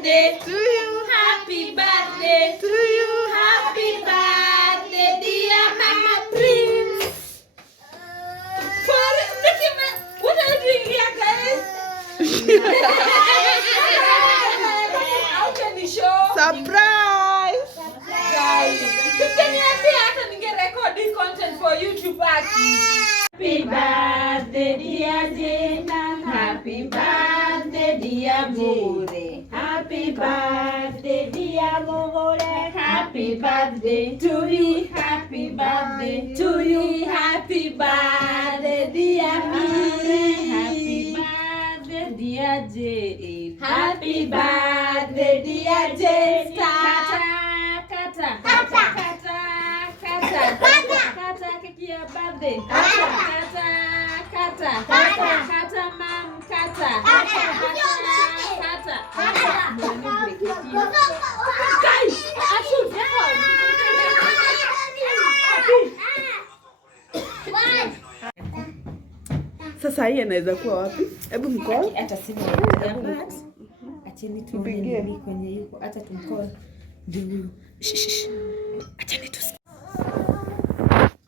birthday to you. Happy birthday to you. Happy birthday, dear Mama Prince. What are you doing here, guys? How can you show? Surprise! Guys, can you record this content for YouTube? Happy birthday, dear Jena. Happy birthday, dear More. Happy birthday, dear More. Happy birthday to you. Happy birthday to you. Happy birthday, dear me. Happy birthday, dear Jane. Happy birthday, dear Jane. Kata, keki ya birthday. Kata, mom, kata. Guys, I should record. Sasa hii anaweza kuwa wapi? Hebu mcall. Hata simu ya but acheni tuone ni kwenye yuko. Acha tumcall. Ndio. Acheni tusikie.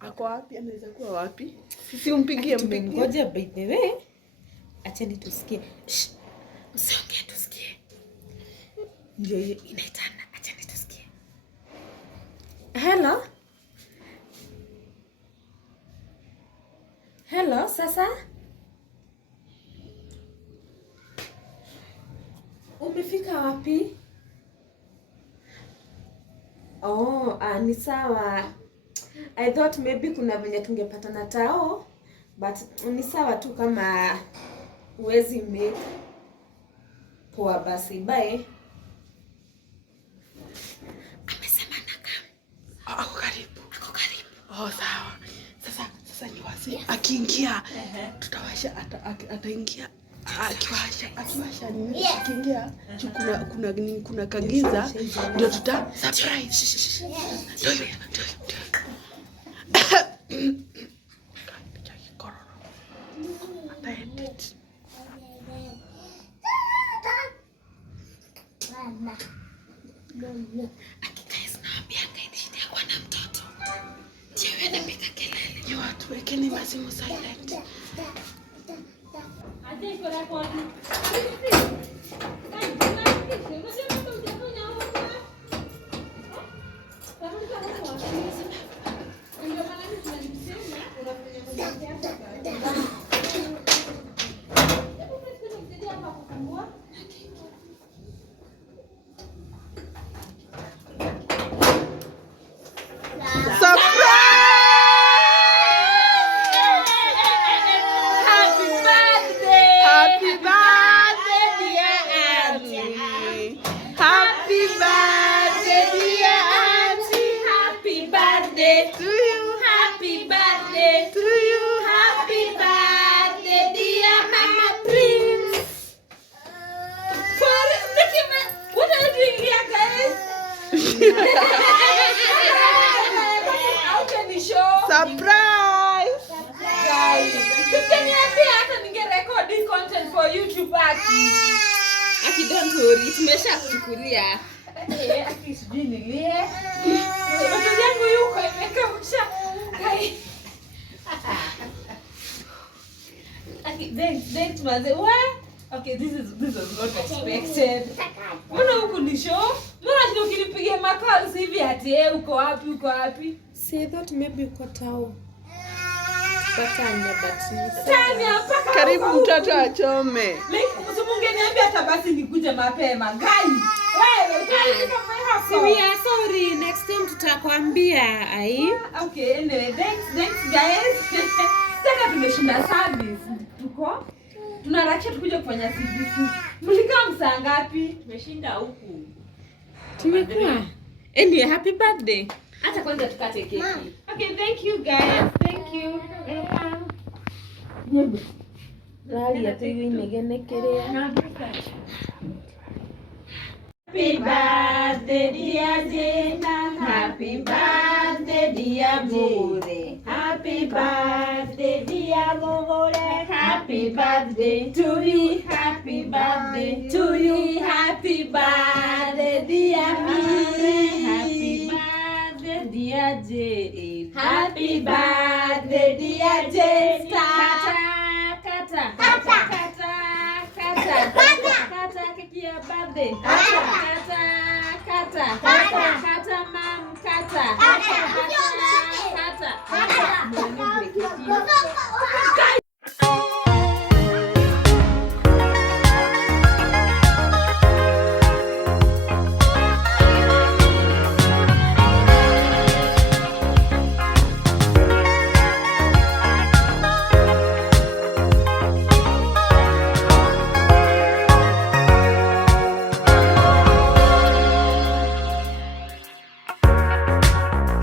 Ako wapi? Anaweza kuwa wapi? Sisi umpigie mpigie. Ngoja by the way. Acheni tusikie. Usiongee tusikie. Ndio hiyo inaitana. Acheni tusikie. Hello? Hello, sasa? Umefika wapi? Oh, ni sawa. I thought maybe kuna venye tungepatana tao, but ni sawa tu kama uwezi make. Poa basi, bye. Amesema naka. Ako karibu. Oh, sawa. Sasa ni wazi. Akiingia tutawasha ataingia. Akiwasha nini? Akiingia kuna kagiza ndio tuta surprise. Ndio. Wekeni masimu silent. How can you show? Surprise! Guys, can you record this content for YouTube? Aki, don't worry, tumesha kuchukulia. Aki sijui nilie. Watoto yangu yuko imekausha. Aki, thanks manze. What? Okay, this was not expected. Mbona huku ni show? Mbona ndio ukinipigia makali hivi ati uko wapi? Say that maybe uko tao. Karibu mtoto achome. Like usipungeniambia hata basi nikuje mapema. Guys, wewe we are sorry, next time tutakwambia. Okay, anyway, thanks guys. Sasa tumeshinda service. Tunarakia tukuje kufanya CBC. Mlikaa msaa ngapi? Tumeshinda huku. Tumekuwa. Anyway, happy birthday. Acha kwanza tukate keki. Okay, thank you guys. Thank you. Nyebo. Rali ya tuyo imegenekerea. Happy birthday dear Jena. Happy birthday dear More. Happy birthday dear More. Happy birthday to you. Happy birthday to you. Happy birthday. birthday, dear Jane. Kata. Kata keki ya birthday. Kata. Kata mom, kata. Mwalimu keki.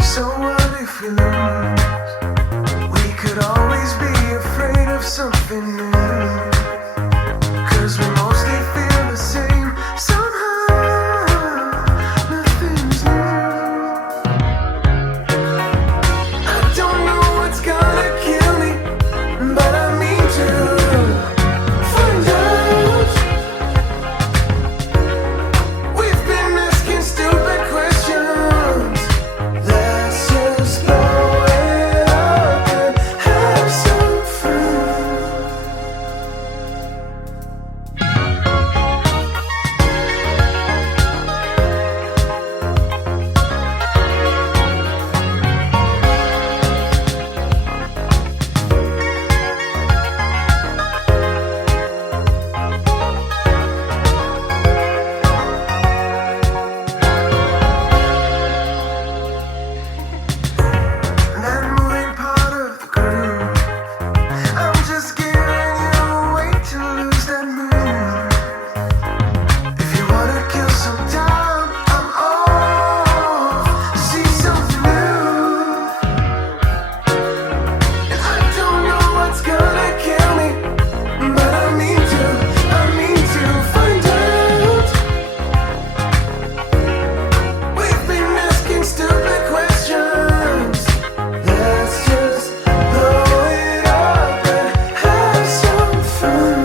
So what if we lose? We could always be afraid of something new. 'Cause we mostly feel the same. Somehow, nothing's new. I don't know what's gonna kill me, but I mean to find out. We've been asking stupid questions. Let's just blow it up and have some fun. That moving part of the groove. I'm just giving you a way to lose that mood. If you wanna kill some time, I'm off. See something new. And I don't know what's gonna kill me, but I mean to find out. We've been asking stupid questions. Let's just blow it up and have some fun.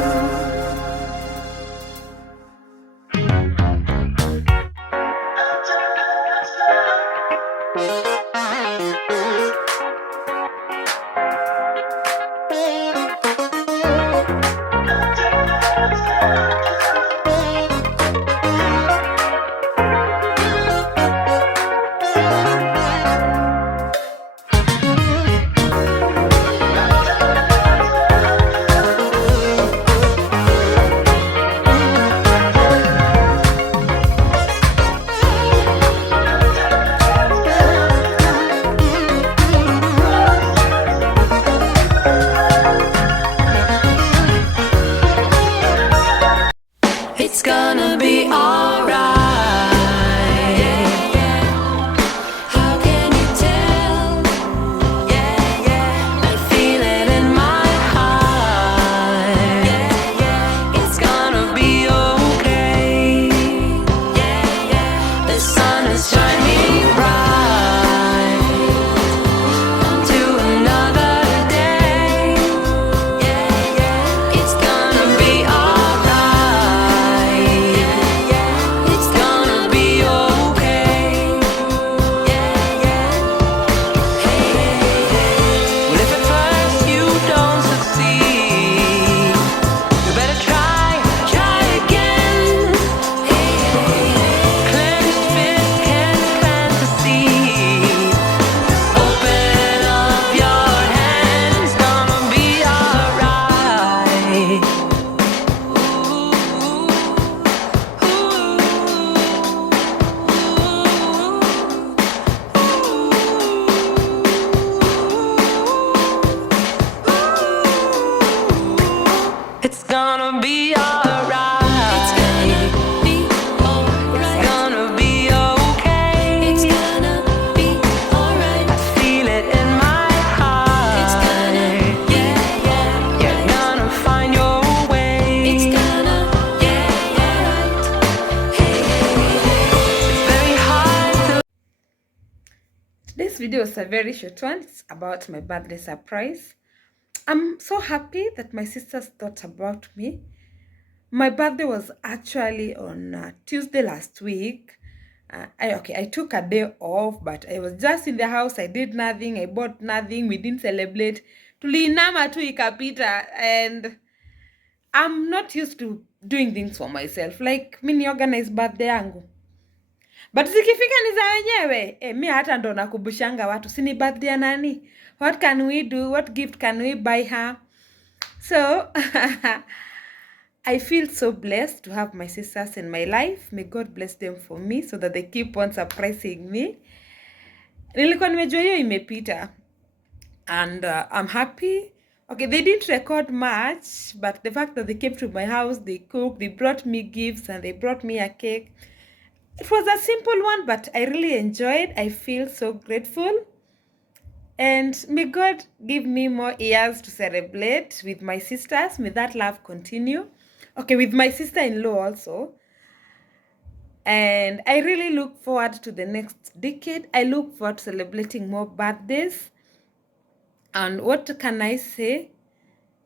It's gonna be alright. How can you tell? I feel it in my heart. It's gonna be okay. The sun is shining bright onto another day. It's gonna be alright. It's gonna be okay. Well, if at first you don't succeed, you better try again. Clenched fist can plant the seed. Open up your hands, gonna be alright. It's gonna be alright. It's gonna be alright. It's gonna be okay. It's gonna be alright. I feel it in my heart. It's gonna be alright. You're gonna find your way. It's gonna be alright. It's very hard to. Today's video is a very short one. It's about my birthday surprise. I'm so happy that my sisters thought about me. My birthday was actually on Tuesday last week, I took a day off, but I was just in the house. I did nothing. I bought nothing. We didn't celebrate. Tuliinama tu ikapita, and I'm not used to doing things for myself. Like, mini organize birthday yangu. But zikifika ni za wenyewe. Mi hata ndo nakubushanga watu. Sini birthday ya nani? What can we do? What gift can we buy her? So, I feel so blessed to have my sisters in my life. May God bless them for me so that they keep on surprising me. Nilikuwa nimejua hiyo imepita. And I'm happy. Okay, they didn't record much, but the fact that they came to my house, they cooked, they brought me gifts, and they brought me a cake. It was a simple one, but I really enjoyed. I feel so grateful. And may God give me more years to celebrate with my sisters. May that love continue. Okay, with my sister-in-law also. And I really look forward to the next decade. I look forward to celebrating more birthdays. And what can I say?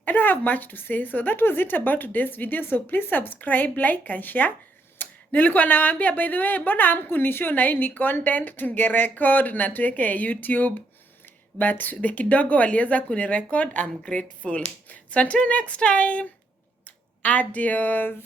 I don't have much to say. So that was it about today's video. So please subscribe, like, and share. Nilikuwa nawaambia, by the way, mbona hamkunishow na hii ni content tungerecord na tuweke YouTube. But the kidogo waliweza kunirecord. I'm grateful. So until next time, adios.